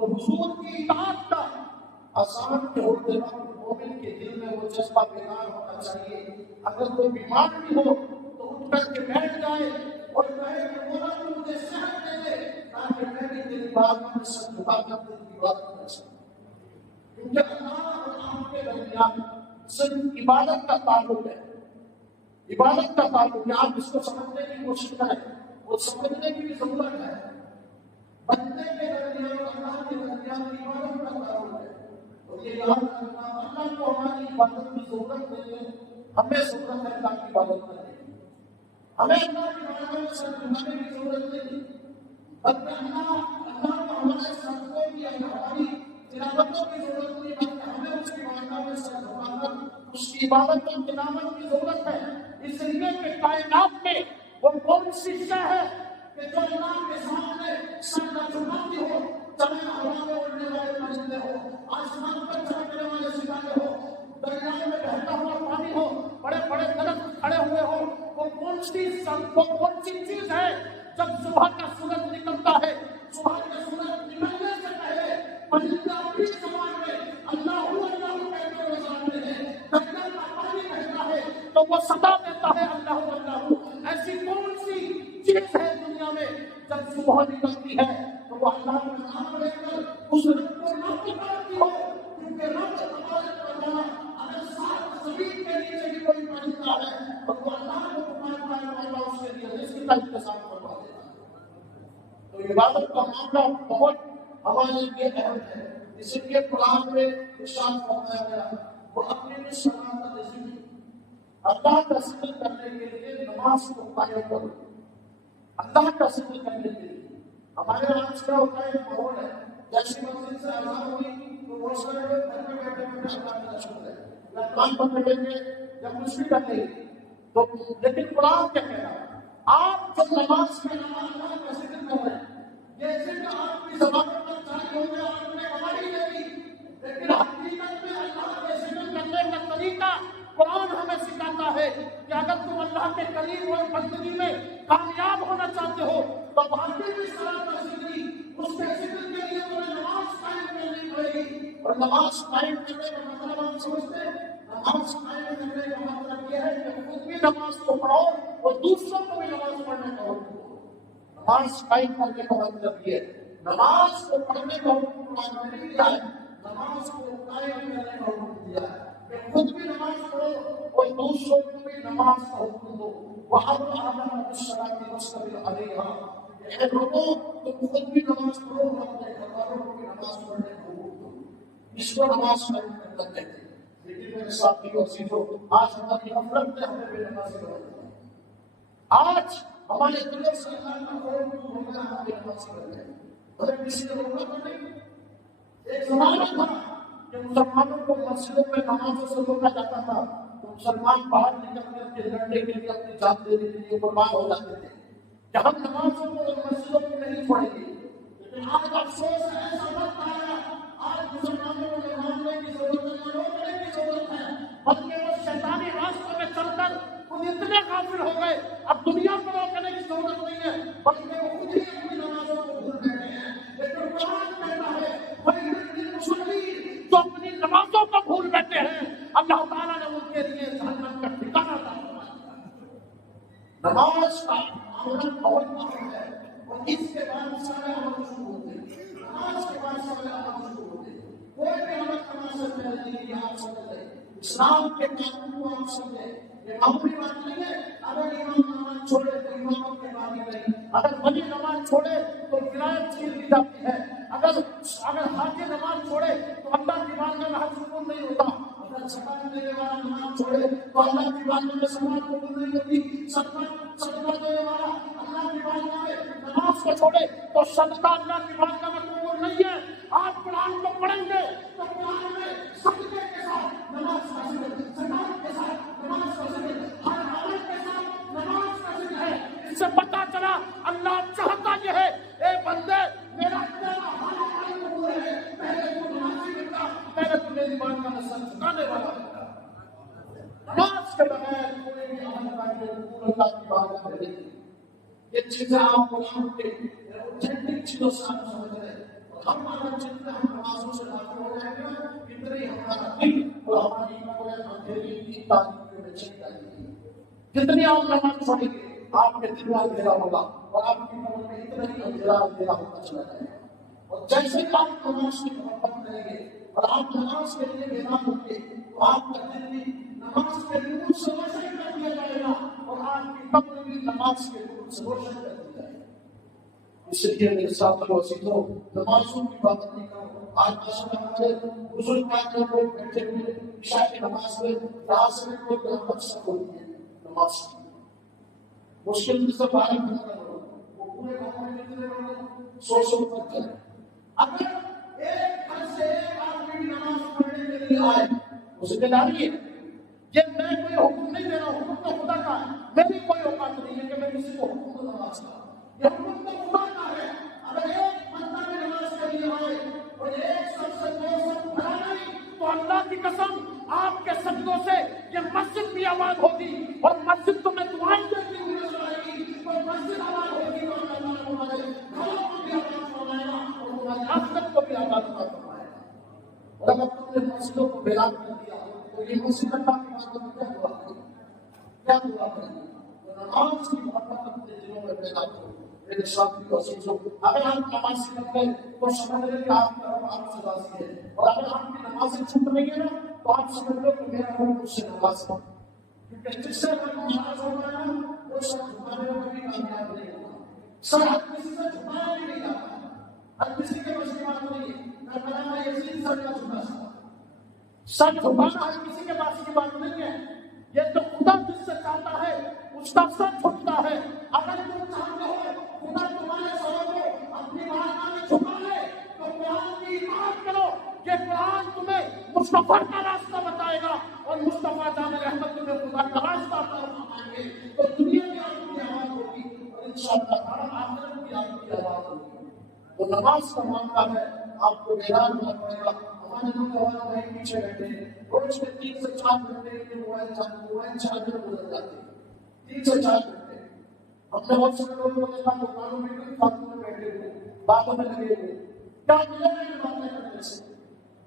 تو حضور کی اطاعت کا آسان کے ہوتے وقت مومن کے دل میں وہ جذبہ بیدار ہونا چاہیے. اگر کوئی بیمار بھی ہو تو اٹھ کر کے بیٹھ جائے اور کہے کہ مولا تو مجھے صحت دے دے تاکہ میں بھی تیری بارگاہ میں سر جھکا کر تیری عبادت کر سکوں. کیونکہ اللہ اور آپ کے درمیان صرف عبادت کا تعلق ہے. عبادت کا تعلق ہے. آپ اس کو سمجھنے کی کوشش کریں. وہ سمجھنے کی بھی ضرورت ہے. بندے کے درمیان اور اللہ کے درمیان عبادت کا تعلق ہے. اور یہ یاد رکھنا اللہ کو ہماری عبادت کی ضرورت نہیں ہے. ہمیں ضرورت ہے اللہ کی عبادت کرنے کی. ہمیں اللہ کی عبادت میں سر جھکانے کی ضرورت نہیں. بلکہ اللہ کو ہمارے صدقوں کی ہماری تلاوتوں کی ضرورت نہیں بلکہ ہمیں اس کی عبادت میں سر جھکا کر اس کی عبادت اور تلاوت کی ضرورت ہے. اس لیے کہ کائنات میں وہ کون سی شے ہے کہ جو اللہ کے سامنے سر نہ جھکاتی ہو. چلے ہوا میں اڑنے والے پرندے ہو, آسمان پر چمکنے والے ستارے ہو, دریائے میں بہتا ہوا پانی ہو, بڑے بڑے درخت کھڑے ہوئے ہو. وہ کون سی چیز ہے جب صبح کا سورج نکلتا ہے, صبح کا سورج نکلنے سے پہلے پرندے اپنی زبان میں اللہ کہتے ہوئے جاتے ہیں. دریا کا پانی بہتا ہے تو وہ صدا دیتا ہے اللہ اللہ. ایسی کون سی چیز ہے دنیا میں جب صبح نکلتی ہے تو وہ اللہ کا نام لے کر اس رب کو نہ پکارتی ہو. کیونکہ رب عبادت کرنا اگر سات زمین کے نیچے بھی کوئی پرندہ ہے تو وہ اللہ کو پکارتا ہے تو اللہ اس کے لیے رزق کا انتظام کروا دیتا ہے. تو عبادت کا معاملہ بہت ہمارے لیے اہم ہے. اسی لیے قرآن میں ارشاد فرمایا گیا وہ اپنے میں صلاۃ الذکر, اللہ کا ذکر کرنے کے لیے نماز کو قائم کرو. اللہ کا ذکر کرنے کے لیے ہمارے آج کیا ہوتا ہے ماحول ہے جیسی مسجد سے اذان ہوئی تو بہت سارے لوگ گھر میں بیٹھے بیٹھے اللہ کا شکر ہے یا کام پر بیٹھے گے یا کچھ بھی کر لیں گے. تو لیکن قرآن کیا کہہ رہا ہے آپ جب نماز کے علاوہ اللہ کا ذکر کر رہے ہیں یہ ذکر آپ کی زبان پر جاری ہو گیا آپ نے ہماری لے لی. لیکن حقیقت میں اللہ کے ذکر کرنے کا طریقہ قرآن ہمیں سکھاتا ہے کہ اگر تم اللہ کے قریب اور بندگی میں کامیاب ہونا چاہتے ہو تو باقی بھی صلاۃ و ذکری اس کے ذکر کے لیے تمہیں نماز قائم کرنی پڑے گی. اور نماز قائم کرنے کا مطلب آپ سمجھتے ہیں نماز قائم کرنے کا مطلب یہ ہے کہ خود بھی نماز کو پڑھو اور دوسروں کو بھی نماز پڑھنے کا حکم دو. نماز قائم کرنے کا مطلب یہ ہے نماز کو پڑھنے کا حکم قرآن نے دیا ہے, نماز کو قائم کرنے کا حکم دیا ہے کہ خود بھی نماز پڑھو اور دوسروں کو بھی نماز کا حکم دو. وَأَمْرُ أَهْلَكَ بِالصَّلَاةِ وَاصْطَبِرْ عَلَيْهَا, اے لوگوں تم خود بھی نماز پڑھو اور اپنے گھر والوں کو بھی نماز پڑھنے کا حکم دو. اس کو نماز قائم کرنا کہتے ہیں. لیکن میرے ساتھیوں اور سیدھو آج ہماری غفلت میں ہمیں بے نمازی بنا دیا. آج ہمارے دلوں سے اللہ کا خوف دور ہو گیا, ہمیں نمازی بن گئے. ہمیں کسی نے روکا تو نہیں. ایک زمانہ تھا کہ مسلمانوں کو مسجدوں میں نمازوں سے روکا جاتا تھا تو مسلمان باہر نکل کر کے لڑنے کے لیے اپنی جان دینے کے لیے قربان ہو جاتے تھے کہ ہم نمازوں کو مسجدوں میں نہیں پڑھیں گے. لیکن آج افسوس ہے ایسا وقت آیا آج مسلمانوں کو نمازنے کی ضرورت ہے, روکنے کی ضرورت ہے, بلکہ وہ شیطانی راستوں میں چل کر خود اتنے غافل ہو گئے اب دنیا کو روکنے کی ضرورت نہیں ہے بلکہ وہ خود ہی اپنی نمازوں کو بھول بیٹھے ہیں. لیکن قرآن کہتا ہے جو اپنی نمازوں کو بھول بیٹھے ہیں اللہ تعالیٰ نے ان کے لیے جہنم کا ٹھکانہ تیار کیا. نماز کا عمل بہت اہم ہے اور اس کے بعد سارے عمل شروع ہوتے ہیں. نماز کے بعد سارے عمل شروع ہوتے ہیں. کوئی بھی عمل کرنا سے پہلے نہیں آپ سمجھتے اسلام کے قانون کو آپ سمجھیں. یہ معمولی بات نہیں ہے. اگر امام نماز چھوڑے تو اماموں کے بانی نہیں, اگر ولی نماز چھوڑے تو ولایت چھین لی جاتی ہے, اگر حاجی نماز چھوڑے تو اللہ کی بارگاہ میں سکون نہیں ہوتا, اگر زکات دینے والا نماز چھوڑے تو اللہ کی بارگاہ میں زکات قبول نہیں ہوتی, صدقہ دینے والا اللہ کی بارگاہ میں نماز کو چھوڑے تو صدقہ اللہ کی بارگاہ میں قبول نہیں ہے. آپ قرآن کو پڑھیں گے تو قرآن میں صدقے کے ساتھ نماز کا ذکر, زکات کے ساتھ نماز کا ذکر, ہر عمل کے ساتھ نماز کا ذکر ہے. اس سے پتہ چلا اللہ چاہتا یہ ہے اے بندے میرا تیرا حال قبول ہے, پہلے تو نمازی بنتا, پہلے تو میری بارگاہ میں سر جھکانے والا بنتا. نماز کے بغیر کوئی بھی عمل کرنے قبول اللہ کی بارگاہ میں نہیں. یہ چیزیں آپ قرآن کے اوتھینٹک چیزوں سے آپ سمجھ رہے ہیں. ہمارا جتنا ہم نمازوں سے داخل ہو جائیں گے اتنا ہی ہمارا دل اور ہماری اندھیری کی تاریخ میں چلی جائے گی. جتنی آپ نماز پڑھیں گے آپ کے دل میں اندھیرا ہوگا اور آپ کی قبر میں اتنا ہی اندھیرا ہوتا چلا جائے گا. اور جیسے آپ نماز کی محبت کریں گے اور آپ نماز کے لیے بیدار ہوں گے تو آپ کا دل بھی نماز کے نور سے روشن کر دیا جائے گا اور آپ کی قبر بھی نماز کے نور سے روشن کر دی جائے گا. اس لیے میرے ساتھ وسیلوں نمازوں کی بات نہیں کرو. آج ماشاءاللہ ہمارے بزرگ لوگ بیٹھے ہوئے عشاء کی نماز میں عصر کو قیامت سے ہوتی ہے نماز کی مشکل سے باہر نکلنا ہو وہ پورے گھر میں کتنے لوگ 100 تک جائے. اگر ایک گھر سے ایک آدمی نماز پڑھنے کے لیے آئے وہ ذمہ داری ہے. یہ میں کوئی حکم نہیں دے رہا ہوں, حکم تو خدا کا ہے. میری کوئی اوقات نہیں ہے کہ میں کسی کو حکم دوں نماز کا. یہ حکم تو خدا کا ہے. اگر ایک بندہ بھی نماز کے لیے آئے اور ایک سب سے دو سب بھرا نہیں تو اللہ کی قسم آپ کے سجدوں سے یہ مسجد بھی آباد ہوگی اور مسجد تمہیں دعائیں دیتی ہوئی نظر آئے گی. اور مسجد آباد ہوگی تو اللہ تمہارے گھروں کو بھی آباد فرمائے گا اور تمہاری آخرت کو بھی آباد فرمائے گا. اور اگر تم نے مسجدوں کو ویران کر دیا تو یہ مسجد اللہ کی بات میں کیا دعا کرے کیا دعا کرے. نماز کی محبت اپنے دلوں میں پیدا کرو. میرے ساتھی کو سمجھو اگر آپ نماز سے کرتے تو سمجھ لیں کہ آپ کا رب آپ سے راضی ہے. اور اگر آپ کی نمازیں چھوٹ رہی ہیں نا تو آپ سمجھ لو کہ میرا رب مجھ سے ناراض ہے. کیونکہ جس سے رب ناراض ہو رہا ہے نا وہ سب جھکانے میں بھی کامیاب نہیں ہوگا. سر ہر کسی سے جھکانا بھی نہیں آتا. ہر کسی کے بس کی بات نہیں ہے. میں کہا یزید سر کا جھکا سر جھکانا ہر کسی کے پاس کی بات نہیں ہے. یہ تو خدا جس سے چاہتا ہے اس کا سر جھکتا ہے. اگر تم چاہتے ہو خدا تمہارے سر کو اپنی بارگاہ میں جھکا لے تو قرآن کی اطاعت کرو. یہ قرآن تمہیں مصطفیٰ کا راستہ بتائے گا اور مصطفیٰ جان رحمت تمہیں خدا کا راستہ بتائیں گے تو دنیا میں آپ کی آواز ہوگی اور انشاءاللہ تعالیٰ آخرت بھی آپ کی آواز ہوگی. تو نماز کا معاملہ ہے آپ کو بیدار ہونا پڑے گا. ہمارے نوجوان بھائی پیچھے بیٹھے ہیں روز کے 3 سے 4 گھنٹے کے موبائل چارجر گزر جاتے ہیں. 3 سے 4 گھنٹے ہم نے بہت سارے لوگوں کو دیکھا دکانوں میں بھی فاتوں میں بیٹھے ہوئے باتوں میں لگے ہوئے. کیا ملے گا باتیں کرنے سے؟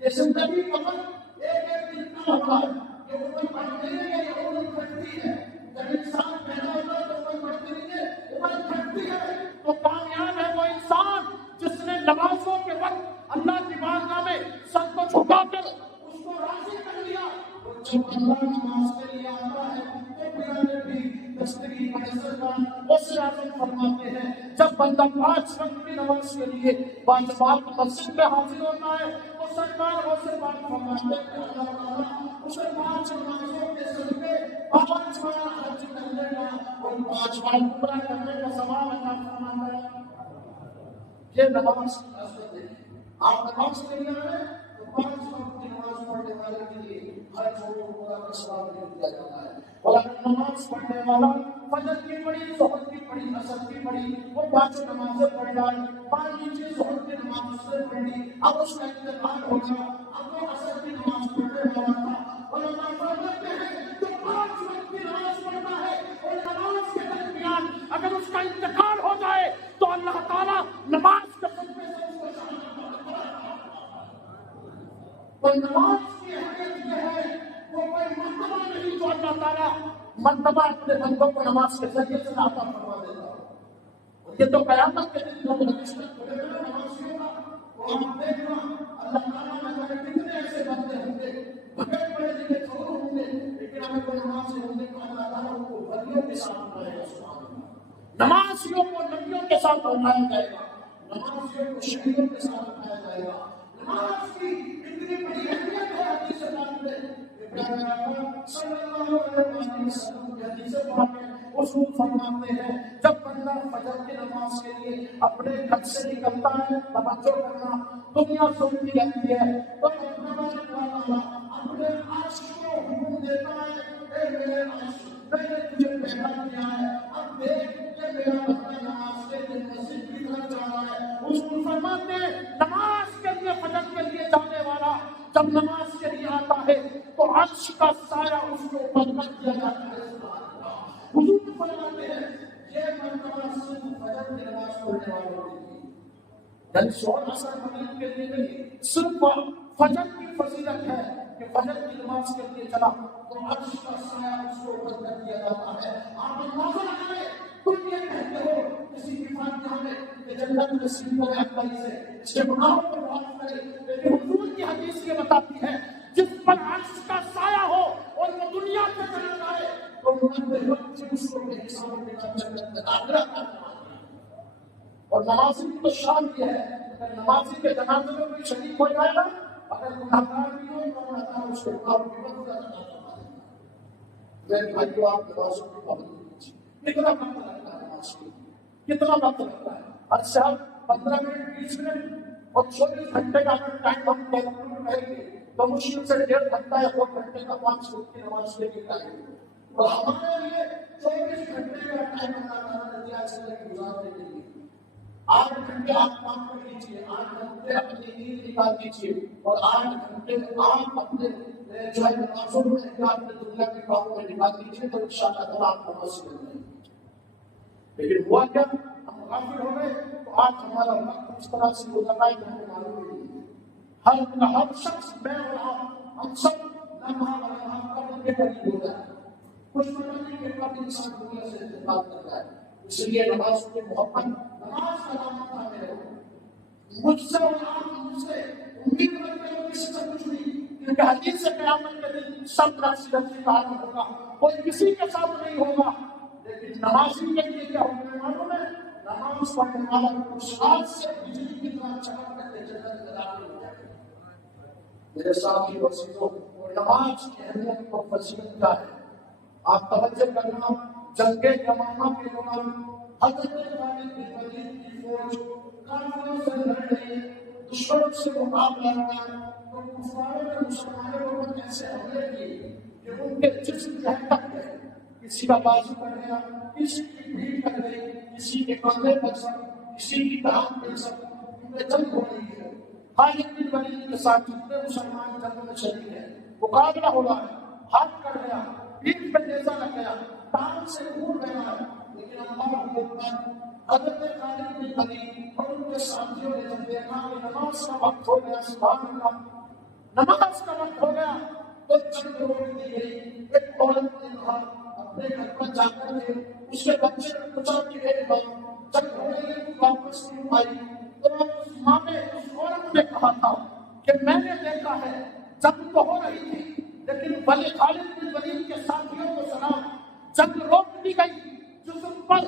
یہ زندگی فقط ایک دن کا ہوتا ہے. یہ عمر بڑھتی نہیں ہے, یہ عمر گھٹتی ہے. جب انسان پیدا ہوتا ہے تو عمر بڑھتی نہیں ہے, عمر گھٹتی ہے. تو کامیاب ہے وہ انسان جس نے نمازوں کے وقت اللہ کی بارگاہ میں سر کو جھکا کر اس کو راضی کر لیا. اور جب اللہ نماز کے لیے آتا ہے تو پھر بھی دستگی میسر کا غسل اعظم فرماتے ہیں. جب بندہ 5 وقت کی نماز کے لیے باجماعت مسجد میں حاضر ہوتا ہے تو سرکار غسل پاک فرماتے ہیں کہ اللہ تعالیٰ اسے 5 نمازوں کے صدقے 5 بار حج کرنے کا اور 5 بار عمرہ کرنے کا ثواب عطا فرماتا ہے. یہ نماز کی حضرت ہے. آپ نماز کے لیے آئے تو 5 وقت کی نماز پڑھنے والے کے لیے ہر چھوٹے عمرہ کا ثواب دیا جاتا ہے. اور اگر نماز پڑھنے والا فجر کی پڑھی, ظہر کی پڑھی, عصر کی پڑھی, وہ 5 نمازیں پڑھ جائے, 5 نیچے ظہر کی نماز اس نے پڑھی, اب اس کا انتقال ہو گیا, اب وہ عصر کی نماز پڑھنے والا تھا. اور اللہ فرماتے ہیں جو 5 وقت کی نماز پڑھتا ہے اور نماز کے درمیان اگر اس کا انتقال ہو جائے تو اللہ تعالیٰ نماز کے صدقے سے اس کو شامل کرتا ہے. تو نماز کی اہمیت یہ ہے وہ کوئی مرتبہ نہیں جو اللہ تعالیٰ مرتبہ اپنے بندوں کو نماز کے ذریعے سے عطا فرما دیتا ہے. اور یہ تو قیامت کے دن لوگ رجسٹر کرے گا نمازیوں کا وہ ہم دیکھنا اللہ تعالیٰ میں جانے کتنے ایسے بندے ہوں گے بغیر پڑھے لکھے ضرور ہوں گے لیکن اگر کوئی نمازی ہوں گے تو اللہ تعالیٰ ان کو ولیوں کے ساتھ بنائے گا. سبحان اللہ. نمازیوں کو نبیوں کے ساتھ بنایا جائے گا, نمازیوں کو شہیدوں کے ساتھ بنایا جائے گا. نماز کی اتنی بڑی اہمیت ہے حدیث پاک میں صلی اللہ علیہ وسلم کی حدیث پاک میں اصول فرماتے ہیں جب بندہ فجر کی نماز کے لیے اپنے گھر سے نکلتا ہے, توجہ کرنا, دنیا سنتی رہتی ہے تو اپنے عرش کو حکم دیتا ہے اے میرے عرش میں نے تجھے پیدا کیا ہے, اب دیکھ کہ میرا بندہ نماز کے لیے مسجد کی طرف جا رہا ہے. اصول فرماتے ہیں نماز کے لیے فجر کے لیے جانے والا جب نماز کے لیے آتا ہے تو عرش کا سایہ اس کو اوپر کر دیا جاتا ہے. حضور فرماتے ہیں یہ مرتبہ صرف فجر کی نماز پڑھنے والوں کے لیے, یعنی ظہر اثر مغرب کے لیے نہیں، صرف فجر کی فضیلت ہے کہ فجر کی نماز کے لیے چلا تو عرش کا سایہ اس کو اوپر کر دیا جاتا ہے۔ آپ اندازہ لگائیں، تم یہ کہتے ہو کسی کی فاتحہ میں کہ جنت میں سیڑھیوں ہے اللہ سے اس کے گناہوں کو معاف کرے، لیکن حضور کی حدیث یہ بتاتی ہے جس پر عرش کا سایہ ہو اور وہ دنیا سے چلا جائے تو مرتے وقت سے اس کو بے حساب کے جنت میں داخلہ کرنا۔ اور نمازی کی تو شان یہ ہے، اگر نمازی کے جنازے میں کوئی شریک ہو جائے گا، اگر گناہگار بھی ہو تو اللہ اس کے اوپر بھی مغفرت عطا فرمائے گا۔ میرے بھائیو، آپ نمازوں کی پابندی کیجیے۔ کتنا وقت لگتا ہے نماز کے لیے؟ کتنا وقت لگتا ہے؟ ہر شام 15 منٹ 20 منٹ اور 24 گھنٹے کا اگر ٹائم ہم کیلکولیٹ کریں گے تو مشکل سے 1.5 گھنٹہ یا 2 گھنٹے کا 5 وقت کی نماز کے لیے ٹائم ہے۔ اور ہمارے لیے 24 گھنٹے کا ٹائم اللہ تعالیٰ نے دیا ہے زندگی گزارنے کے لیے۔ 8 گھنٹے آپ کام کر لیجیے، 8 گھنٹے اپنی نیند نکال دیجیے اور 8 گھنٹے آپ اپنے جو ہے نمازوں میں یا اپنے دنیا کے کاموں میں نکال دیجیے تو انشاءاللہ تعالیٰ آپ نماز مل جائے گی۔ لیکن ہوا کیا، ہم غافل ہو گئے تو آج ہمارا وقت اس طرح سے گزر رہا ہے کہ ہمیں معلوم نہیں ہے۔ ہر شخص میں اور آپ ہم سب لمحہ لمحہ قبر کے قریب ہو جائے، کچھ پتہ نہیں کہ کب انسان دنیا سے انتقال کر رہا ہے۔ اس لیے نماز کی محبت، نماز کا نام تھا میرے مجھ سے اور آپ مجھ سے امید رکھتے ہو کسی سے کچھ نہیں، کیونکہ حدیث سے قیامت کے دن سب رقص کا عالم ہوگا، کوئی کسی کے ساتھ نہیں ہوگا۔ لیکن نمازی کے لیے کیا ہونے والوں میں نماز پڑھنے والا اس رات سے بجلی کی طرح چمک کر کے جنت میں داخل ہو جائے گا۔ میرے ساتھی وسیلوں، نماز کی اہمیت اور فضیلت کیا ہے آپ توجہ کرنا۔ جنگ یمامہ کے دوران حضرت خالد بن ولید کی فوج کافروں سے لڑ رہی ہے، دشمنوں سے مقابلہ کر رہا ہے، تو کفاروں نے مسلمانوں کو ایسے حملے کیے کہ ان کے جسم جو ہے کٹ گئے، کسی کا بازو کٹ گیا، کسی کی بھیڑ کٹ گئی، کسی کے کندھے پر سب، کسی کی ٹانگ پر سب، ان میں جنگ ہو رہی ہے۔ خالد بن ولید کے ساتھ جتنے مسلمان جنگ میں شریک ہیں مقابلہ ہو رہا ہے، ہاتھ کٹ گیا، پیٹھ پہ نیزہ لگ گیا، ٹانگ سے خون بہ رہا ہے، لیکن اللہ اکبر حضرت خالد بن ولید اور ان کے ساتھیوں نے جب دیکھا کہ نماز کا وقت ہو گیا، سبحان اللہ، نماز کا وقت ہو گیا تو جنگ روک دی گئی۔ ایک عورت نے کہا اپنے گھر پر جا کر کے اس کے بچے نے پوچھا کہ اے ماں جب ہو گئی تو واپس کیوں آئی؟ تو اس ماں نے اس عورت نے کہا تھا کہ میں نے دیکھا ہے جنگ تو ہو رہی تھی لیکن خالد بن ولید کے ساتھیوں کو سلام جنگ روک دی گئی، جسم پر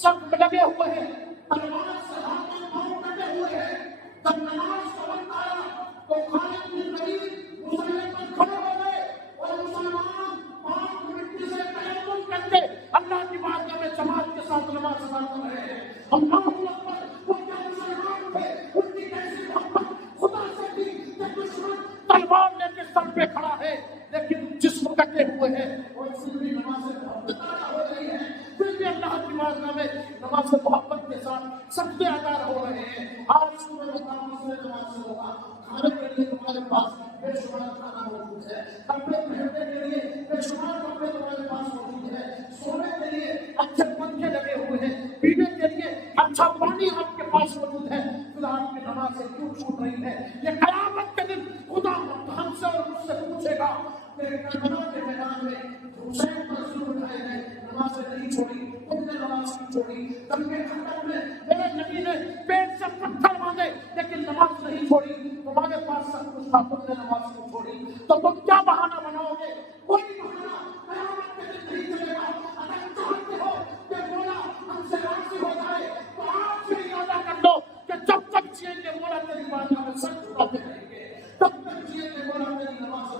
سب لگے ہوئے ہیں، تلوار سے ہاتھ میں پاؤں کٹے ہوئے ہیں۔ جب نماز کا وقت آیا تو خالد بن ولید مسلے پر کھڑے ہو گئے اور مسلمان پاک مٹی سے تیمم کر کے اللہ کی بارگاہ میں جماعت کے ساتھ نماز ادا کر رہے ہیں۔ اللہ اکبر، وہ کیا مسلمان تھے، ان کی کیسی محبت خدا سے تھی کہ دشمن تلوار لے کے سر پہ کھڑا ہے لیکن جسم کٹے ہوئے ہیں اور پھر بھی نماز محبت ادا ہو رہی ہے، پھر بھی اللہ کی بارگاہ میں نماز محبت کے ساتھ سجدے ادا ہو رہے ہیں۔ آج صبح مقام سے نماز سے ہوگا، کھانے کے لیے تمہارے پاس بے شمار کھانا موجود ہے، کپڑے پہننے کے لیے بے شمار کپڑے تمہارے پاس موجود ہے، سونے کے لیے اچھے پنکھے لگے ہوئے ہیں، پینے کے لیے اچھا پانی آپ کے پاس موجود ہے، پھر آپ کی نمازیں کیوں چھوٹ رہی ہے؟ یہ قیامت کے دن خدا ہم سے اور مجھ سے پوچھے گا کہ کربلا کے میدان میں حسین پر ظلم اٹھائے گئے، نمازیں نہیں چھوڑی، تم نے نماز نہیں چھوڑی، جنگ خندق میں میرے نبی نے پیٹ سے پتھر مانگے لیکن نماز نہیں چھوڑی، تمہارے پاس سب کچھ تھا تم نے نماز نہیں چھوڑی، تو تم کیا بہانہ بناؤ گے؟ کوئی بہانہ قیامت کے دن نہیں چلے گا۔ اگر چاہتے ہو کہ مولا ہم سے راضی ہو جائے تو آج سے ارادہ کر لو کہ جب تک جیئیں گے مولا تیری بارگاہ میں سر جھکاتے رہیں گے، تب تک جیئیں گے مولا تیری نماز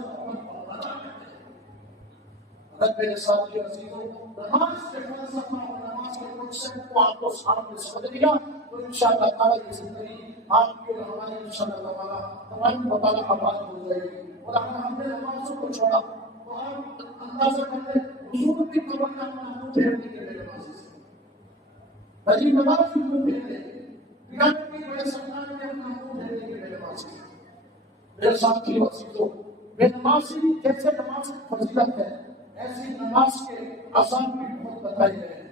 میرے ساتھی عزیزوں، نماز کے فلسفہ اور نماز کے کنسپٹ کو آپ کو سامنے سمجھ لیا تو انشاءاللہ تعالیٰ یہ زندگی آپ کی اور ہماری انشاءاللہ تعالیٰ تمام مطالعہ آباد ہو جائے گی۔ اور اگر ہم نے نمازوں کو چھوڑا تو آپ اندازہ کرتے حضور کی قبر کا منہ پھیرنے کے لیے نماز سے بھائی نماز کی منہ پھیرنے بیان کی بڑے سرکار نے اپنا منہ پھیرنے کے لیے نماز کی۔ میرے ساتھی عزیزوں، بے نمازی جیسے نماز کی فضیلت ہے ایسی نماز کے آسان بھی بہت بتائی گئے ہیں۔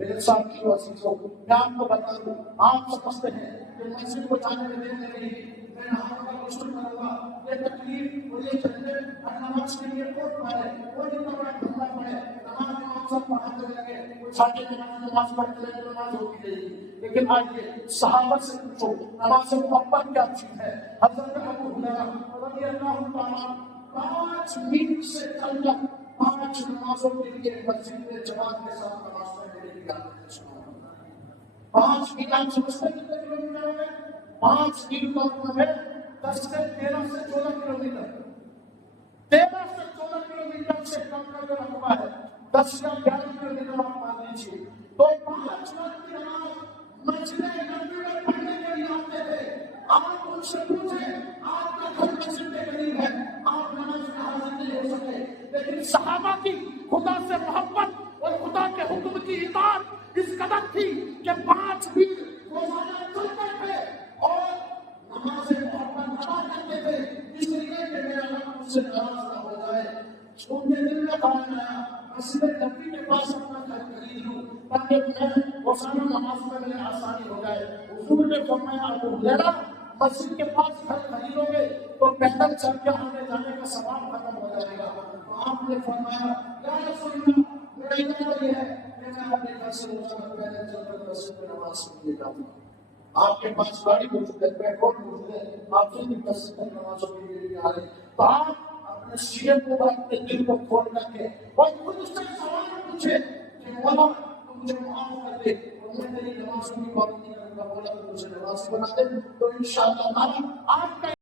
میرے ساتھیوں عزیزوں، میں آپ کو بتا دوں، آپ سمجھتے ہیں کہ مسجد کو جانے میں دیر نہیں، میں نہاؤں گا، غسل کروں گا، یہ تکلیف اور یہ جھنجھٹ اور نماز کے لیے کوٹ پائے، کوئی اتنا بڑا دھندا پڑے، نماز امام صاحب پڑھاتے رہیں گے، ساڑھے نماز پڑھتے رہیں گے، نماز ہوتی رہے گی۔ لیکن آئیے صحابہ سے پوچھو نماز محبت کیا چیز ہے؟ حضرت ابو ہریرہ رضی اللہ تعالیٰ 5 منٹ سے چل کر 5 نمازوں کے لیے مسجد میں جماعت کے ساتھ نماز پڑھنے کے لیے آتے ہیں۔ 5 منٹ آپ سمجھتے ہیں کتنے کلومیٹر ہے؟ 5 منٹ کا مطلب ہے 10 سے 13 سے 14 کلومیٹر، 13 سے 14 کلومیٹر سے کم کا جو رقبہ ہے 10 یا 11 کلومیٹر آپ مان لیجیے، تو 5 وقت کی نماز مسجد نبوی میں پڑھنے کے لیے آتے تھے۔ آپ ان سے پوچھیں، آپ کا گھر مسجد کے قریب ہے، آپ نماز میں حاضر نہیں ہو سکے، لیکن صحابہ کی خدا سے محبت اور خدا کے حکم کی اطاعت اس قدر تھی کہ 5 منٹ روزانہ چلتے تھے اور نماز محبت ادا کرتے تھے، اس لیے کہ میرا رب مجھ سے ناراض نہ ہو جائے۔ ان کے دل میں خیال آیا مسجد نبوی کے پاس اپنا گھر خرید لوں تاکہ میں روزانہ نماز میں میرے آسانی ہو جائے۔ حضور نے فرمایا ابو ہریرہ مسجد کے پاس گھر خریدو گے تو پیدل چل کے آنے جانے کا ثواب ختم ہو جائے گا۔ تو آپ نے فرمایا یا رسول اللہ میرا ارادہ یہ ہے کہ میں اپنے گھر سے روزانہ پیدل چل کر مسجد میں نماز کے لیے جاؤں۔ آپ کے پاس گاڑی موجود ہے، پیٹرول موجود ہے، آپ پھر بھی مسجد میں نمازوں کے لیے آ رہے، تو آپ اپنے سینے کو اپنے دل کو کھول کر کے اور خود اس سے سوال پوچھے کہ مولا تو مجھے معاف کر دے اور میں تیری نمازوں کی پابندی کروں گا، مولا تو مجھے نماز بنا دے، تو انشاءاللہ آپ کا